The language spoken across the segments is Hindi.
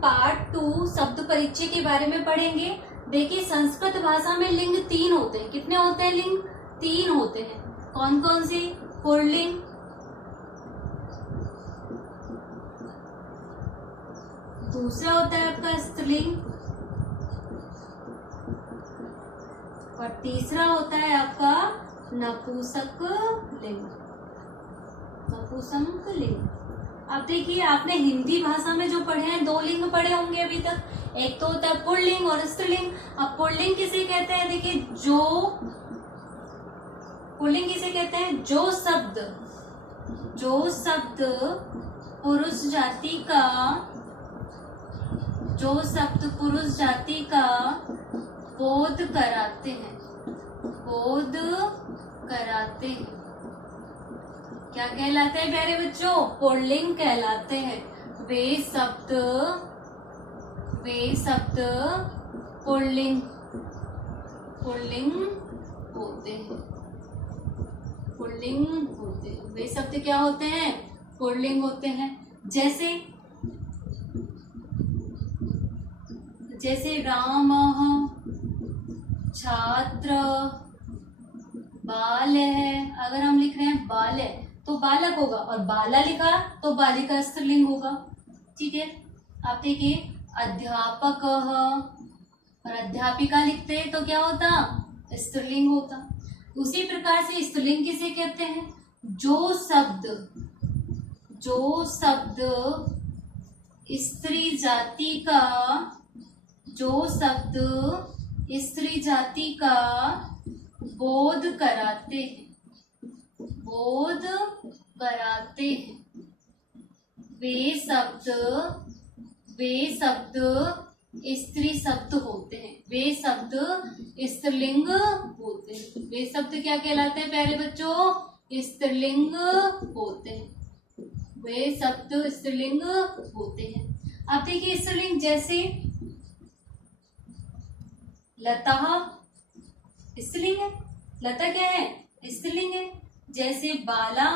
पार्ट 2 शब्द परिचय के बारे में पढ़ेंगे। देखिए संस्कृत भाषा में लिंग 3 होते हैं। कितने होते हैं? लिंग 3 होते हैं। कौन कौन से? पुल्लिंग, दूसरा होता है आपका स्त्रीलिंग और तीसरा होता है आपका नपुंसक लिंग। नपुंसक लिंग। अब देखिए आपने हिंदी भाषा में जो पढ़े हैं 2 लिंग पढ़े होंगे अभी तक। एक तो होता है पुल्लिंग और स्त्रीलिंग। अब पुल्लिंग किसे कहते हैं? देखिए पुल्लिंग किसे कहते हैं? जो शब्द पुरुष जाति का बोध कराते हैं। क्या कहलाते हैं प्यारे बच्चों? पुल्लिंग कहलाते हैं। वे शब्द पुल्लिंग होते हैं। वे शब्द क्या होते हैं? पुल्लिंग होते हैं। जैसे रामः, छात्र, बाल है। अगर हम लिख रहे हैं बाल है तो बालक होगा, और बाला लिखा तो बालिका स्त्रीलिंग होगा। ठीक है। आप देखिए अध्यापक और अध्यापिका लिखते हैं तो क्या होता? स्त्रीलिंग होता। उसी प्रकार से स्त्रीलिंग किसे कहते हैं? जो शब्द स्त्री जाति का बोध कराते हैं। वे शब्द स्त्री शब्द होते हैं। वे शब्द स्त्रीलिंग होते हैं। वे शब्द क्या कहलाते हैं प्यारे बच्चों? स्त्रीलिंग होते हैं। वे शब्द स्त्रीलिंग होते हैं। अब देखिए स्त्रीलिंग जैसे लता स्त्रीलिंग है। लता क्या है? स्त्रीलिंग है। जैसे बाला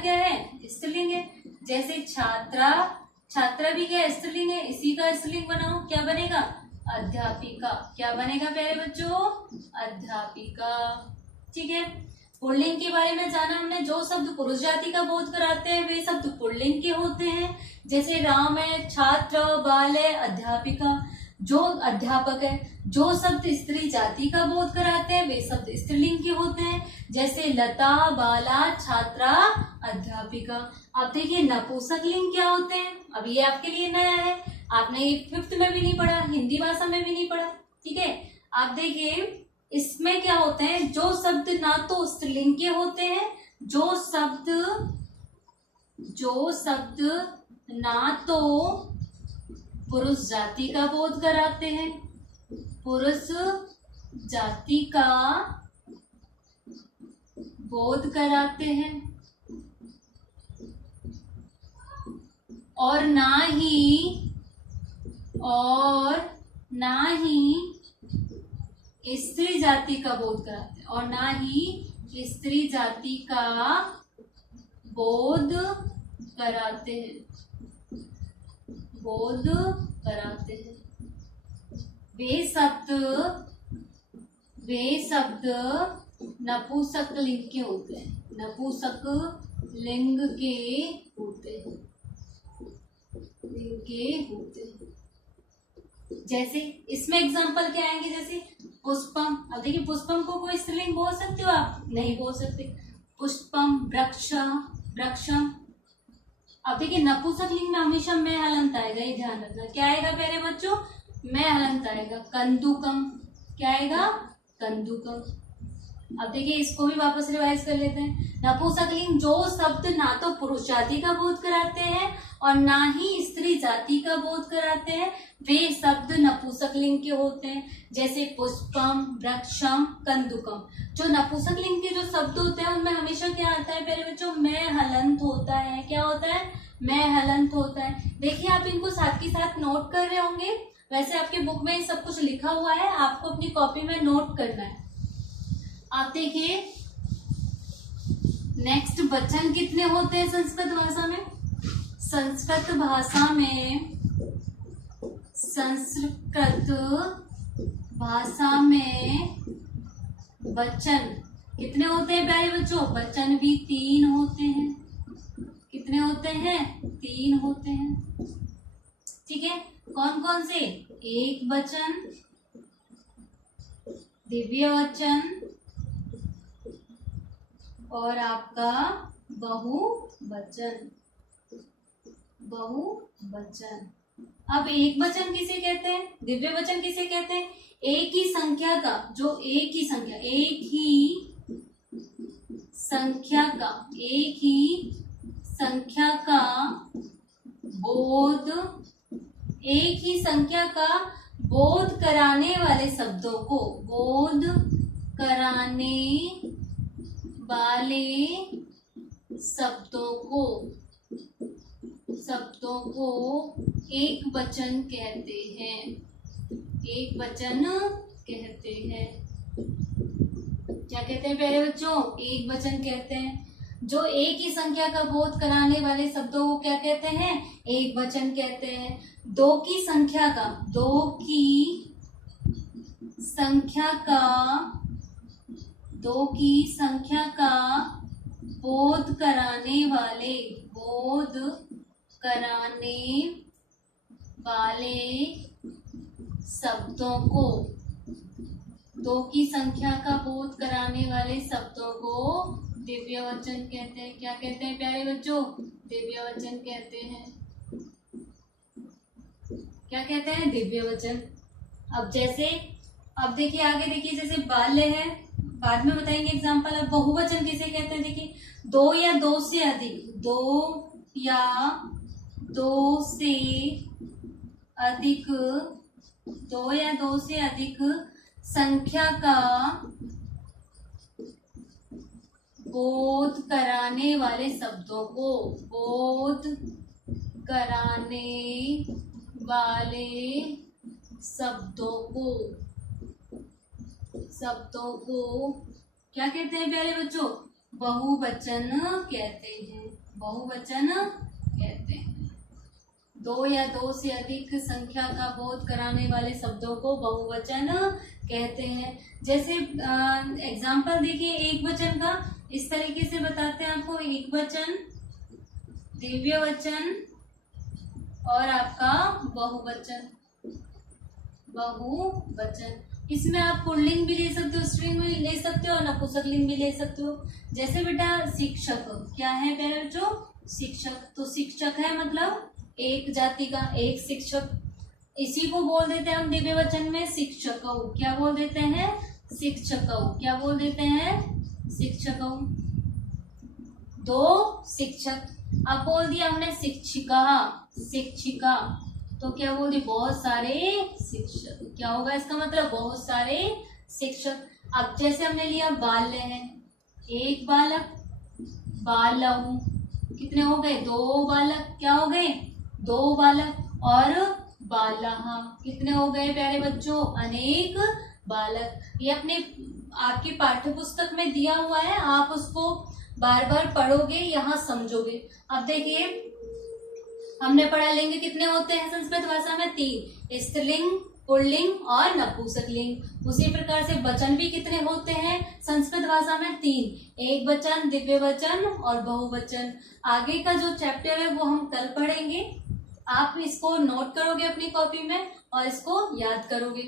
क्या है? स्त्रीलिंग है। जैसे छात्रा भी क्या है? स्त्रीलिंग है। इसी का स्त्रीलिंग बनाओ, क्या बनेगा? अध्यापिका। क्या बनेगा प्यारे बच्चों? अध्यापिका। ठीक है। पुल्लिंग के बारे में जाना हमने। जो शब्द पुरुष जाति का बोध कराते हैं वे शब्द पुल्लिंग के होते हैं। जैसे राम है, छात्र, बाल है, अध्यापिका जो अध्यापक है। जो शब्द स्त्री जाति का बोध कराते हैं वे शब्द स्त्रीलिंग के होते हैं। जैसे लता, बाला, छात्रा, अध्यापिका। अब देखिए नपुंसक लिंग क्या होते हैं? अब ये आपके लिए नया है, आपने ये 5th में भी नहीं पढ़ा, हिंदी भाषा में भी नहीं पढ़ा। ठीक है। आप देखिए इसमें क्या होते हैं? जो शब्द ना तो स्त्रीलिंग के होते हैं, जो शब्द ना तो पुरुष जाति का बोध कराते हैं, पुरुष जाति का बोध कराते हैं, और ना ही स्त्री जाति का बोध कराते हैं, और ना ही स्त्री जाति का बोध कराते हैं। वे शब्द नपुंसक लिंग के होते हैं। नपुंसक लिंग के होते हैं। जैसे इसमें एग्जांपल क्या आएंगे? जैसे पुष्पम। अब देखिए पुष्पम को कोई स्त्रीलिंग बोल सकते हो आप? नहीं बोल सकते। पुष्पम, वृक्षम। अब देखिए नपुंसक लिंग में हमेशा मैं हलंत आएगा, ये ध्यान रखना। क्या आएगा प्यारे बच्चों? मैं हलंत आएगा। कंदुकम। क्या आएगा? कंदुकम। अब देखिए इसको भी वापस रिवाइज कर लेते हैं। नपुंसक लिंग जो शब्द ना तो पुरुष जाति का बोध कराते हैं और ना ही स्त्री जाति का बोध कराते हैं वे शब्द नपुंसक लिंग के होते हैं। जैसे पुष्पम, वृक्षम, कंदुकम। जो नपुंसक लिंग के जो शब्द होते हैं उनमें हमेशा क्या आता है प्यारे बच्चों? मैं हलंत होता है। क्या होता है? मैं हलंत होता है। देखिए आप इनको साथ के साथ नोट कर रहे होंगे। वैसे आपकी बुक में सब कुछ लिखा हुआ है, आपको अपनी कॉपी में नोट करना है। आप देखिए नेक्स्ट वचन कितने होते हैं संस्कृत भाषा में? संस्कृत भाषा में संस्कृत भाषा में वचन कितने होते हैं प्यारे बच्चों? वचन भी 3 होते हैं। कितने होते हैं? 3 होते हैं। ठीक है, कौन कौन से? एक वचन, दिव्य वचन और आपका बहुवचन। बहुवचन। अब एक वचन किसे कहते हैं? दिव्य वचन किसे कहते हैं? एक ही संख्या का, जो एक ही संख्या का बोध कराने वाले शब्दों को एक वचन कहते हैं। एक वचन कहते हैं। क्या कहते हैं प्यारे बच्चों? एक वचन कहते हैं। जो एक ही संख्या का बोध कराने वाले शब्दों को क्या कहते हैं? एक वचन कहते हैं। दो की संख्या का बोध कराने वाले शब्दों को, दो की संख्या का बोध कराने वाले शब्दों को दिव्य वचन कहते हैं। क्या कहते हैं प्यारे बच्चों? दिव्य वचन कहते हैं। क्या कहते हैं? दिव्य वचन। अब देखिए आगे देखिए, जैसे बाल्य है, बाद में बताएंगे एग्जाम्पल। अब बहुवचन किसे कहते हैं? देखिए, दो या दो से अधिक संख्या का बोध कराने वाले शब्दों को क्या कहते हैं प्यारे बच्चों? बहुवचन कहते हैं। बहुवचन कहते हैं। दो या दो से अधिक संख्या का बोध कराने वाले शब्दों को बहुवचन कहते हैं। जैसे एग्जाम्पल देखिए एक वचन का, इस तरीके से बताते हैं आपको। एक वचन, दिव्य वचन और आपका बहुवचन। इसमें आप पुल्लिंग भी ले सकते हो, स्त्रीलिंग भी ले सकते हो और नपुंसकलिंग भी ले सकते हो। जैसे बेटा शिक्षक, क्या है प्यारे बच्चों? शिक्षक। तो शिक्षक है मतलब एक जाति का, एक शिक्षक। इसी को बोल देते हैं हम दिव्य वचन में शिक्षकौ। क्या बोल देते हैं? शिक्षकौ। क्या बोल देते हैं? शिक्षकौ। दो शिक्षक। अब बोल दिया हमने शिक्षिका, तो क्या बोल दी? बहुत सारे शिक्षक। क्या होगा इसका मतलब? बहुत सारे शिक्षक। अब जैसे हमने लिया बाल्य है, एक बालक, बालऊ। कितने हो गए? दो बालक। क्या हो गए? दो बालक। और बालः। कितने हो गए प्यारे बच्चों? अनेक बालक। ये आपकी पाठ्य पुस्तक में दिया हुआ है, आप उसको बार बार पढ़ोगे, यहाँ समझोगे। अब देखिए हमने पढ़ा लिंग कितने होते हैं संस्कृत भाषा में? 3, स्त्रीलिंग, पुल्लिंग और नपुंसकलिंग। उसी प्रकार से वचन भी कितने होते हैं संस्कृत भाषा में? 3, एक वचन, दिव्य वचन और बहुवचन। आगे का जो चैप्टर है वो हम कल पढ़ेंगे। आप इसको नोट करोगे अपनी कॉपी में और इसको याद करोगे।